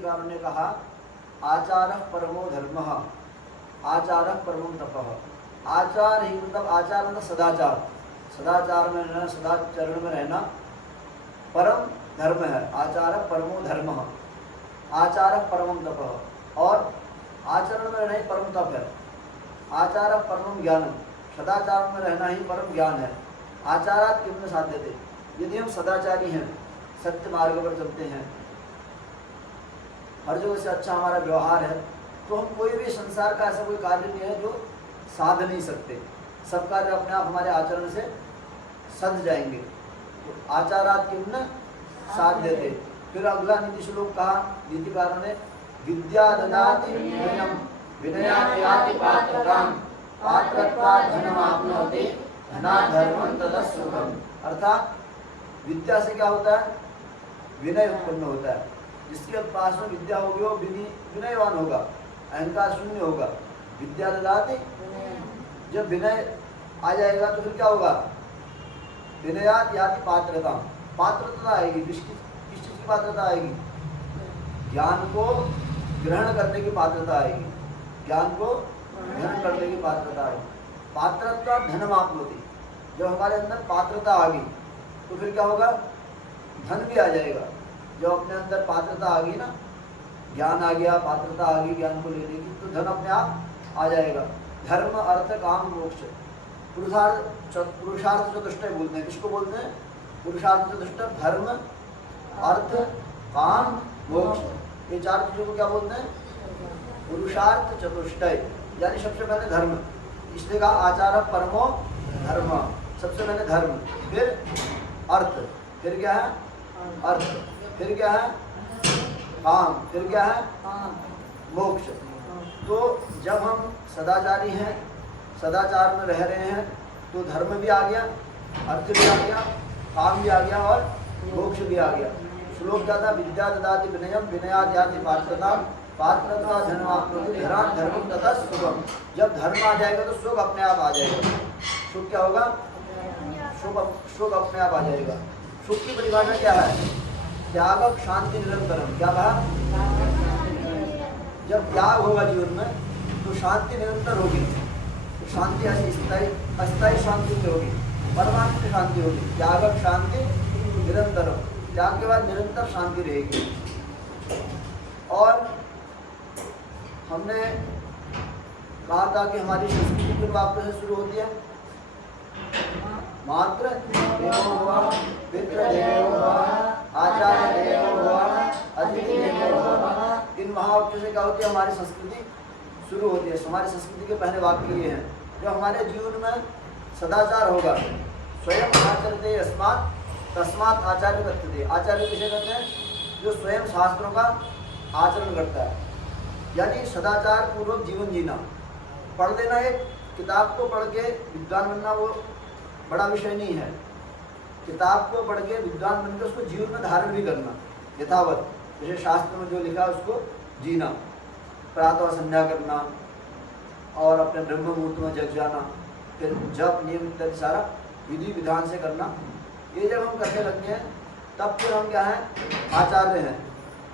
नीतिकारों ने कहा आचारः परमो धर्मः, आचारः परमो तपः। आचार ही मतलब आचार मतलब सदाचार, सदाचार में रहना, सदाचरण में रहना परम धर्म है। आचारः परमो धर्मः, आचारः परमं तपः। और आचरण में रहना ही परम तप है। आचारः परमं ज्ञानम, सदाचार में रहना ही परम ज्ञान है। आचारात् किम न साध्यते, यदि हम सदाचारी हैं, सत्य मार्ग पर चलते हैं, हर जगह से अच्छा हमारा व्यवहार है, तो हम कोई भी संसार का ऐसा कोई कार्य नहीं है जो साध नहीं सकते। सब कार्य अपने आप हमारे आचरण से सध जाएंगे। तो आचारात् किम न साध्यते। फिर अगला नीति श्लोक कहा नीतिकारों ने, विद्या ददाति विनयम विनयात् याति पात्रताम पात्रत्वात् धनमाप्नोति धनात् धर्मं ततः सुखम। अर्थात विद्या से क्या होता है, विनय उत्पन्न होता है। जिसके पास में विद्या होगी वो विनयवान होगा, अहंकार शून्य होगा। विद्या ददाति, जब विनय आ जाएगा तो फिर क्या होगा, विनयात् याति पात्रता, पात्रता आएगी। किस चीज की पात्रता आएगी, ज्ञान को ग्रहण करने की पात्रता आएगी, ज्ञान को ग्रहण करने की पात्रता आएगी। पात्रता धनम आपनोति, जब हमारे अंदर पात्रता आ गई तो फिर क्या होगा, धन भी आ जाएगा। जब अपने अंदर पात्रता आ गई ना, ज्ञान आ गया, पात्रता आ गई ज्ञान को लेने की, तो धन अपने आप आ जाएगा। धर्म अर्थ काम मोक्ष, पुरुषार्थ चतुष्टय बोलते हैं। किसको बोलते हैं, पुरुषार्थ चतुष्टय, धर्म अर्थ काम मोक्ष, ये चार चीजों को क्या बोलते हैं, पुरुषार्थ चतुष्टय। यानी सबसे पहले धर्म, इसलिए कहा आचार परमो धर्म, सबसे पहले धर्म, फिर अर्थ, फिर क्या है अर्थ, फिर क्या है काम, फिर क्या है मोक्ष। तो जब हम सदाचारी हैं, सदाचार में रह रहे हैं, तो धर्म भी आ गया, अर्थ भी आ गया, काम भी आ गया और मोक्ष भी आ गया। श्लोक क्या था, विद्या ददाति विनयम विनयात् याति पात्रता पात्रता धनमाप्नोति धनात् धर्मं ततः सुखम। जब धर्म आ जाएगा तो सुख अपने आप आ जाएगा। सुख क्या होगा, सुख अपने आप आ जाएगा। सुख की परिभाषा क्या है, त्याग शांति निरंतरम। क्या कहा, जब त्याग होगा जीवन में तो शांति निरंतर होगी। तो शांति अस्थायी शांति नहीं होगी, परमानेंट शांति होगी। त्याग शांति निरंतरम, त्याग के बाद निरंतर शांति रहेगी। और हमने कहा था कि हमारी संस्कृति किन वाक्यों से शुरू होती है, मातृ देवो भव, पितृ देवो भव, आचार्य देवो भव, अतिथि देवो भव। इन महावाक्यों से क्या होती है, हमारी संस्कृति शुरू होती है। हमारी संस्कृति के पहले वाक्य ये हैं, जो हमारे जीवन में सदाचार होगा। स्वयं आचरते अस्मात् तस्मात् आचार्य कथ्यते। आचार्य किसे कहते हैं, जो स्वयं शास्त्रों का आचरण करता है, यानी सदाचार पूर्वक जीवन जीना। पढ़ लेना, एक किताब को पढ़ के विद्वान बनना वो बड़ा विषय नहीं है। किताब को पढ़ के विद्वान बनकर उसको जीवन में धारण भी करना यथावत, जैसे शास्त्र में जो लिखा है उसको जीना। प्रातः संध्या करना और अपने ब्रह्म मुहूर्त में जग जाना, फिर जप नियम इत्यादि सारा विधि विधान से करना। ये जब हम करने लगते हैं तब फिर हम क्या हैं, आचार्य हैं।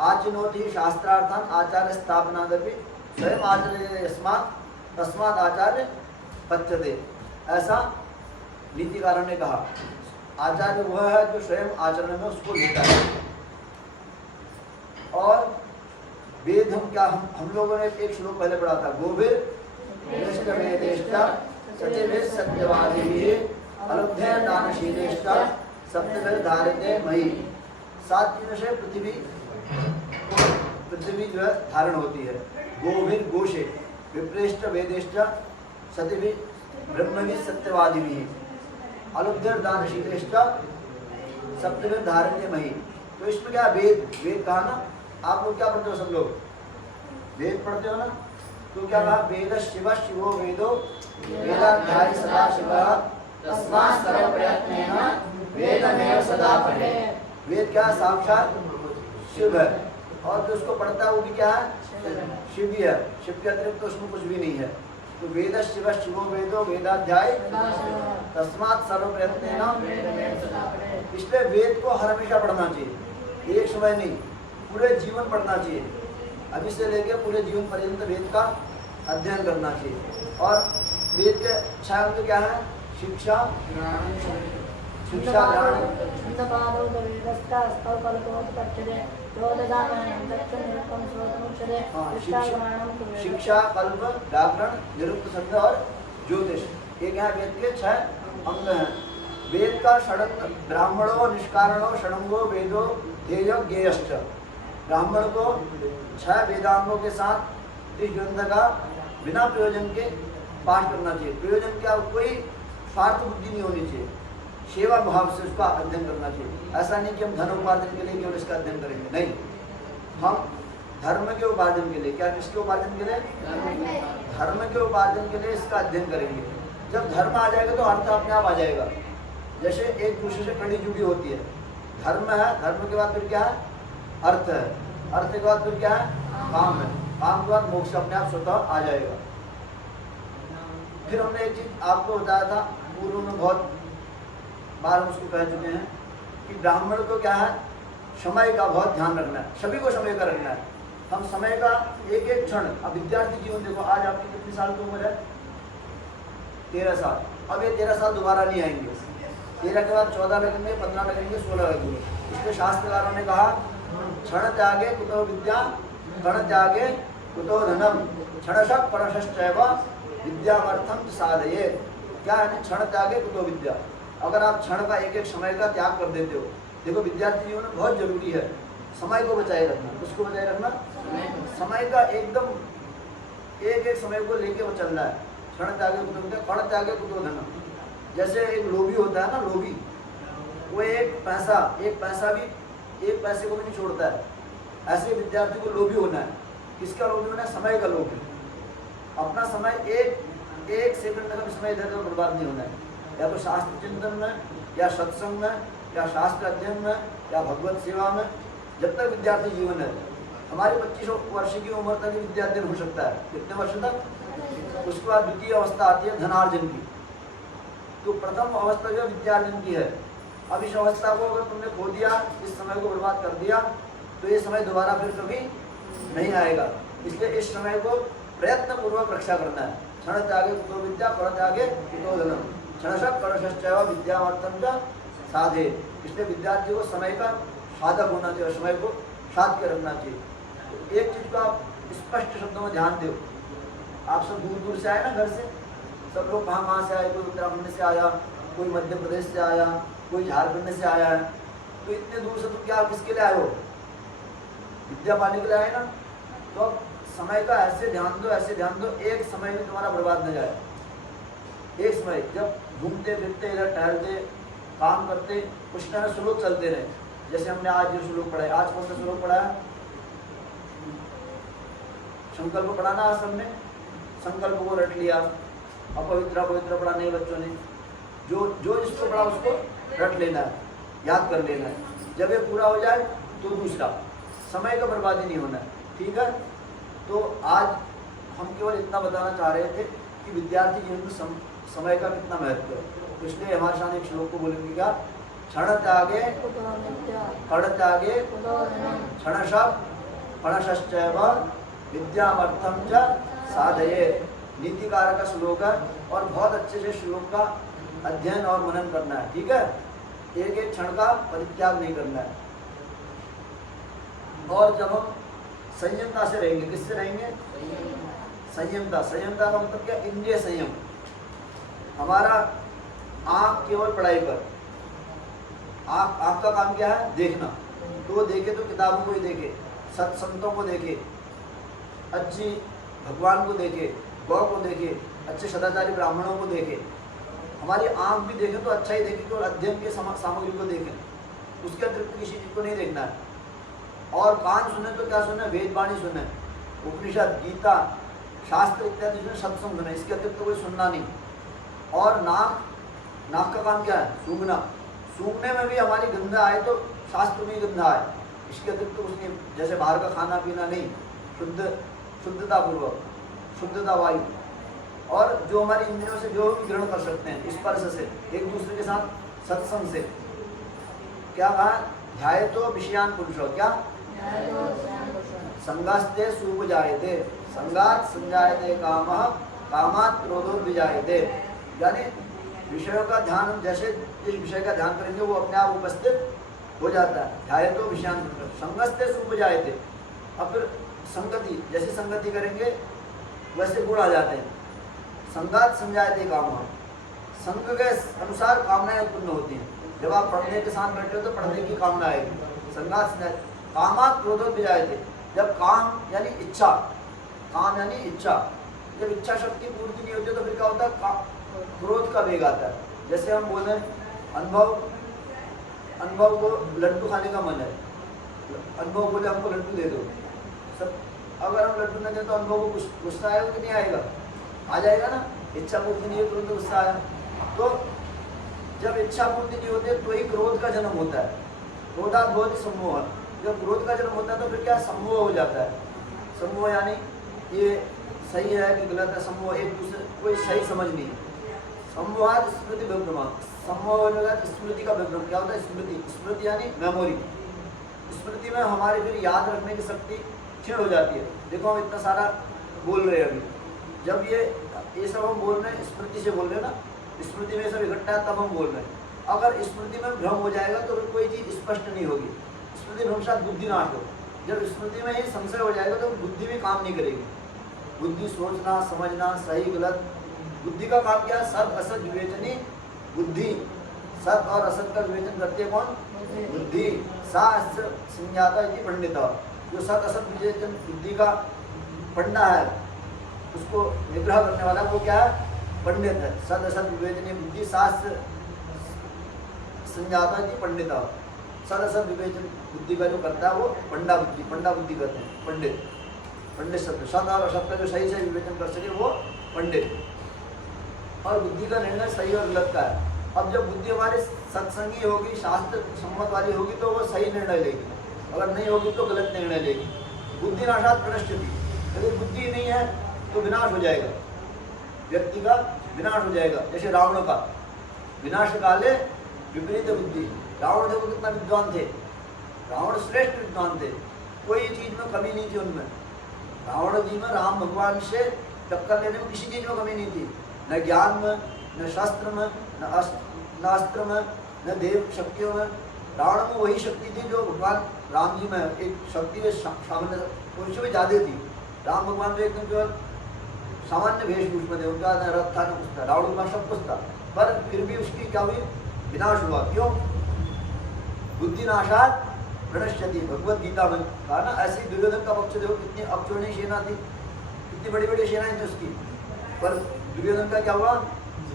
आचिनोति शास्त्रार्थान आचार्य स्थापनादपि स्वयं आचार्य यस्मात् तस्मात् आचार्य पच्यते। ऐसा नीतिकारों ने कहा। आचार्य वह है जो स्वयं आचरण में उसको लेता है। और वेद हम क्या, हम लोगों ने एक श्लोक पहले पढ़ा था, गोभिर सत्यवेद सत्यवादिभिः अलुब्धे दानशीलेष्टा सप्तवेद धारिते मयि। 7 चीजों से पृथ्वी जो है धारण होती है। गोभिर गोशे, विप्रेष्ट वेदेष्ट सतिभि ब्रह्मवि सत्यवादिभिः अलुब्धे दानशीलेष्ट सप्तवेद धारिते मयि। तो इसमें क्या, वेद कहा ना। आप लोग क्या पढ़ते हो, सब लोग वेद पढ़ते हो ना। तो क्या कहा, वेद शिव शिवो वेदो वेदाध्यायी सदा शिवः तस्मात् सर्व प्रयत्नेन वेदमेव सदा पठे। वेद क्या, साक्षात शिव है, और जो उसको पढ़ता है वो भी क्या है, शिव ही है। शिव के अतिरिक्त तो उसमें कुछ भी नहीं है। तो वेद शिव शिवो वेदो वेदाध्यायी तस्मात् सर्व प्रयत्नेन। इसलिए वेद को हर हमेशा पढ़ना चाहिए, एक समय नहीं। पूरे जीवन पढ़ना चाहिए, अभी से लेके पूरे जीवन पर्यंत वेद का अध्ययन करना चाहिए। और वेद के 6 अंग क्या है? शिक्षा, शिक्षा, ज्ञान, शिक्षा, कल्प, व्याकरण, निरुक्त, छंद और ज्योतिष। ये क्या वेद के 6 अंग हैं। वेद का षडंग ब्राह्मणों निष्कारणों षडंगो वेदो ध्येय ज्ञेयश्च। ब्राह्मण को 6 वेदांगों के साथ इस ग्रंथ का बिना प्रयोजन के पाठ करना चाहिए। प्रयोजन क्या? कोई स्वार्थ बुद्धि नहीं होनी चाहिए, सेवा भाव से उसका अध्ययन करना चाहिए। ऐसा नहीं कि हम धन उपार्जन के लिए केवल इसका अध्ययन करेंगे, नहीं, हम धर्म के उपार्जन के लिए, क्या किसके उपार्जन के लिए? धर्म के उपार्जन के लिए इसका अध्ययन करेंगे। जब धर्म आ जाएगा तो अर्थ अपने आप आ जाएगा। जैसे एक दूसरे से कड़ी जुड़ी होती है, धर्म है, धर्म के बाद फिर क्या है? अर्थ है, अर्थ के बाद फिर क्या है? काम है, काम के बाद मोक्ष अपने आप स्वतः आ जाएगा। फिर हमने एक चीज आपको बताया था पूर्व में, बहुत बार हम उसको कह चुके हैं कि ब्राह्मण को क्या है? समय का बहुत ध्यान रखना है, सभी को समय का रखना है। हम समय का एक एक क्षण, अब विद्यार्थी जीवन देखो, आज आपकी कितनी साल की उम्र है? 13 साल। अब ये 13 साल दोबारा नहीं आएंगे, 13 के बाद 14 लगेंगे, 15 लगेंगे, 16 लगेंगे। इसलिए शास्त्रकारों ने कहा क्षण त्यागे कुतो विद्या, क्षण त्यागे कुतो धनम, क्षणशः क्षणशश्चैव विद्यामर्थम साधये। क्या है? क्षण त्यागे कुतो विद्या। अगर आप क्षण का एक एक समय का त्याग कर देते हो, देखो विद्यार्थी जीवन में बहुत जरूरी है समय को बचाए रखना। उसको बचाए रखना, समय का एकदम एक एक समय को लेके वो चल रहा है। क्षण त्यागे कुतो विद्या, क्षण त्यागे कुतो धनम। जैसे एक लोभी होता है ना, लोभी, वो एक पैसा भी, एक पैसे को भी नहीं छोड़ता है। ऐसे विद्यार्थी को लोभी होना है। किसका लोभी होना है? समय का लोभी। अपना समय एक सेकंड का भी समय इधर उधर बर्बाद नहीं होना है, या तो शास्त्र चिंतन में, या सत्संग में, या शास्त्र अध्ययन में, या भगवत सेवा में। जब तक विद्यार्थी जीवन है, हमारी 25 वर्ष की उम्र तक विद्याध्ययन हो सकता है। कितने वर्ष तक? उसके बाद द्वितीय अवस्था आती है धनार्जन की। तो प्रथम अवस्था जो विद्यार्जन की है, अब इस अवस्था को अगर तुमने खो दिया, इस समय को बर्बाद कर दिया, तो ये समय दोबारा फिर कभी नहीं आएगा। इसलिए इस समय को प्रयत्न पूर्वक रक्षा करना है। क्षण त्यागे कुतो विद्या, क्षण त्यागे कुतो धनम, क्षणशः क्षणशश्चैव विद्यामर्थम च साधे। इसलिए विद्यार्थी को समय का साधक होना चाहिए, समय को साध के रखना चाहिए। तो एक चीज को आप स्पष्ट शब्दों में ध्यान दो। आप सब दूर दूर से आए ना, घर से सब लोग कहाँ से आए? कोई उत्तराखंड से आया, कोई मध्य प्रदेश से आया, कोई झारखंड से आया है। तो इतने दूर से तुम क्या किसके लिए आए हो? विद्या पाने के लिए आए ना। तो अब समय का ऐसे ध्यान दो, ऐसे ध्यान दो, एक समय भी तुम्हारा बर्बाद न जाए। एक समय जब घूमते फिरते, इधर टहलते, काम करते, कुछ टाइम श्लोक चलते रहे। जैसे हमने आज जो श्लोक पढ़ा है, आज कौन सा श्लोक पढ़ा है? संकल्प पढ़ा ना आज हमने। संकल्प को रट लिया, अपवित्र अपवित्र पढ़ा नहीं बच्चों ने। जो जो जिसको पढ़ा उसको रट लेना है, याद कर लेना है। जब ये पूरा हो जाए तो दूसरा, समय का बर्बादी नहीं होना है, ठीक है। तो आज हम केवल इतना बताना चाह रहे थे कि विद्यार्थी जीवन में समय का कितना महत्व है। तो इसलिए हमारे सामने एक श्लोक को बोलेंगे क्या? क्षण त्यागे क्षण त्यागे क्षणशः क्षणशश्चैव विद्यामर्थम च साधये। नीतिकार का श्लोक है और बहुत अच्छे से श्लोक का अध्ययन और मनन करना है, ठीक है। एक एक क्षण का परित्याग नहीं करना है। और जब हम संयमता से रहेंगे, किससे रहेंगे? संयमता। संयमता का मतलब क्या? इंद्रिय संयम। हमारा आँख केवल पढ़ाई पर, आँख का काम क्या है? देखना। तो वो देखे तो किताबों को ही देखे, सत्संतों को देखे, अच्छी भगवान को देखे, गौ को देखे, अच्छे सदाचारी ब्राह्मणों को देखे। हमारी आँख भी देखे तो अच्छा ही देखे, तो अध्ययन के सामग्री को देखें, उसके अतिरिक्त किसी चीज़ को नहीं देखना है। और कान सुने तो क्या सुने? वेद वाणी सुने, उपनिषद, गीता, शास्त्र इत्यादि सुने, सत्संग सुने, इसके अतिरिक्त कोई सुनना नहीं। और नाक का काम क्या है? सूंघना। सूंघने में भी हमारी गंध आए तो शास्त्र में गंध आए, इसके अतिरिक्त उसने जैसे बाहर का खाना पीना नहीं, शुद्धता पूर्वक, शुद्धता वायु। और जो हमारी इंद्रियों से जो भी ग्रहण कर सकते हैं, स्पर्श से, एक दूसरे के साथ सत्संग से। क्या कहा? ध्याये तो विषयान पुरुषो, क्या? संगास्ते सुपजायते, संगात संजायते कामः, कामात् क्रोधोद्विजायते। यानी विषयों का ध्यान, जैसे जिस विषय का ध्यान करेंगे वो अपने आप उपस्थित हो जाता है। ध्याय तो विषयान संगस्ते सुपजायते। अब फिर संगति, जैसे संगति करेंगे वैसे गुण आ जाते हैं। संगात संजायते कामः, संग के अनुसार कामनाएं उत्पन्न होती हैं। जब आप पढ़ने के साथ बैठे हो तो पढ़ने की कामना आएगी। संगात संजायते कामात् क्रोधोद्विजायते। जब काम यानी इच्छा, काम यानी इच्छा, जब इच्छा शक्ति पूर्ति नहीं होती तो फिर क्या होता है, क्रोध का वेग आता है। जैसे हम बोले अनुभव को लड्डू खाने का मन है, अनुभव बोले हमको लड्डू दे दो, सब अगर हम लड्डू न दें तो अनुभव को गुस्सा आएगा कि नहीं आएगा? आ जाएगा ना। इच्छा पूर्ति नहीं है तुरंत गुस्सा आया। तो जब इच्छा पूर्ति नहीं होती तो ही क्रोध का जन्म होता है। क्रोधात् भवति सम्मोह। जब क्रोध का जन्म होता है तो फिर क्या, सम्मोह हो जाता है। सम्मोह यानी ये सही है कि गलत है, सम्मोह एक दूसरे कोई सही समझ नहीं है। सम्मोहात् स्मृति विभ्रम, सम्मोह होने का स्मृति का विभ्रम। क्या होता है स्मृति? स्मृति यानी मेमोरी। स्मृति में हमारी फिर याद रखने की शक्ति क्षीण हो जाती है। देखो हम इतना सारा बोल रहे हैं अभी, जब ये सब हम बोल रहे हैं स्मृति से बोल रहे हैं ना, स्मृति में सब इकट्ठा है तब हम बोल रहे हैं। अगर स्मृति में भ्रम हो जाएगा तो फिर कोई चीज़ स्पष्ट नहीं होगी। स्मृति भ्रंशात बुद्धि नाश हो। जब स्मृति में ही संशय हो जाएगा तो बुद्धि भी काम नहीं करेगी। बुद्धि सोचना, समझना, सही गलत, बुद्धि का काम क्या है? सत असत विवेचनी बुद्धि। सत और असत का विवेचन करती है कौन? बुद्धि। सा संज्ञाता इति पंडिता। जो सत असत विवेचन बुद्धि का पंडा है, उसको निग्रह करने वाला वो क्या है? पंडित है। सत असत विवेचनी बुद्धि शास्त्र संज्ञाता इति पंडिता। सत असत विवेचन बुद्धि का जो करता है वो पंडा बुद्धि, पंडा बुद्धि कहते हैं पंडित। पंडित शब्द सत और असत का जो सही से विवेचन कर सके वो पंडित। और बुद्धि का निर्णय सही और गलत का है। अब जब बुद्धि हमारी सत्संगी होगी, शास्त्र सम्मत वाली होगी तो वो सही निर्णय लेगी, अगर नहीं होगी तो गलत निर्णय लेगी। बुद्धि नाशात प्रणश्यति। यदि बुद्धि नहीं है तो विनाश हो जाएगा, व्यक्ति का विनाश हो जाएगा। जैसे रावण का विनाश काले विपरीत बुद्धि। रावण देखो कितना विद्वान थे, रावण श्रेष्ठ विद्वान थे, कोई चीज में कमी नहीं थी उनमें। रावण जी में राम भगवान से टक्कर लेने में किसी चीज में कमी नहीं थी, न ज्ञान में, न शास्त्र में, न अस्त्र में, न देव शक्तियों में। रावण में वही शक्ति थी जो भगवान राम जी में एक शक्ति में सामान्य पुरुषों में ज़्यादा थी। राम भगवान तो एकदम केवल सामान्य वेशभूष में थे, उनका न रथ था न कुछ था, रावण के पास सब कुछ था, पर फिर भी उसकी क्या हुई? विनाश हुआ। क्यों? बुद्धि नाशात प्रणश्यति। भगवत गीता में कहा ना, ऐसी दुर्योधन का पक्ष देखो, कितनी अक्षोणी सेना थी, कितनी बड़ी बड़ी सेनाएं थी उसकी, पर दुर्योधन का क्या हुआ?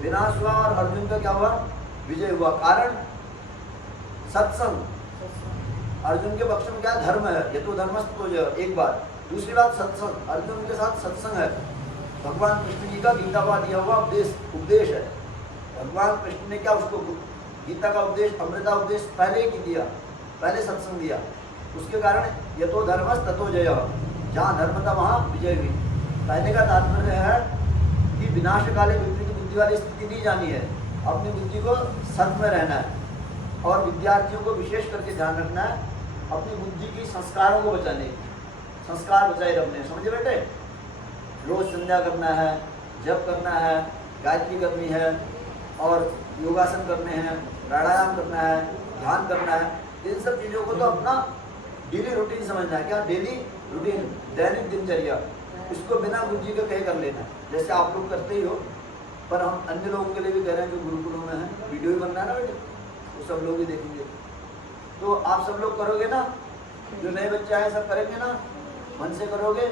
विनाश हुआ। और अर्जुन का क्या हुआ? विजय हुआ। कारण सत्संग। अर्जुन के पक्ष में क्या धर्म है? ये तो धर्मस्थ हो जाए एक बात। दूसरी बात सत्संग, अर्जुन के साथ सत्संग है। भगवान कृष्ण जी का गीता का दिया हुआ उपदेश है। भगवान कृष्ण ने क्या उसको गीता का उपदेश, अमृता उपदेश पहले ही दिया, पहले सत्संग दिया। उसके कारण ये तो धर्मस्थ ततो जय। जहाँ धर्म था वहाँ विजय हुई। कहने का तात्पर्य है कि विनाश काले विपरीत बुद्धि वाली स्थिति नहीं जानी है, अपनी बुद्धि को सत में रहना है। और विद्यार्थियों को विशेष करके ध्यान रखना है अपनी बुद्धि की संस्कारों को बचाने की, संस्कार बचाए रखने। समझे बेटे? रोज संध्या करना है, जप करना है, गायत्री करनी है, और योगासन करने हैं, प्राणायाम करना है, ध्यान करना है। इन सब चीज़ों को तो अपना डेली रूटीन समझना है। क्या डेली रूटीन? दैनिक दिनचर्या। इसको बिना बुद्धि के कहीं कर लेना है, जैसे आप लोग करते ही हो। पर हम अन्य लोगों के लिए भी कह रहे हैं जो गुरुकुलों में है, वीडियो भी बनना है ना बेटे, तो सब लोग ही देखेंगे। तो आप सब लोग करोगे ना, जो नए बच्चे आए सब करेंगे ना, मन से करोगे,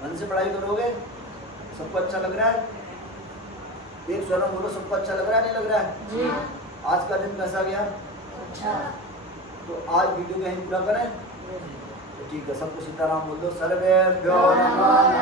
मन से पढ़ाई करोगे, सबको अच्छा लग रहा है? एक स्वर में बोलो, सबको अच्छा लग रहा है नहीं लग रहा है? जी। आज का दिन कैसा गया? अच्छा। तो आज वीडियो को यहीं पूरा करें। तो ठीक है, सबको सीताराम बोल दो। सर्वेभ्यो नमः।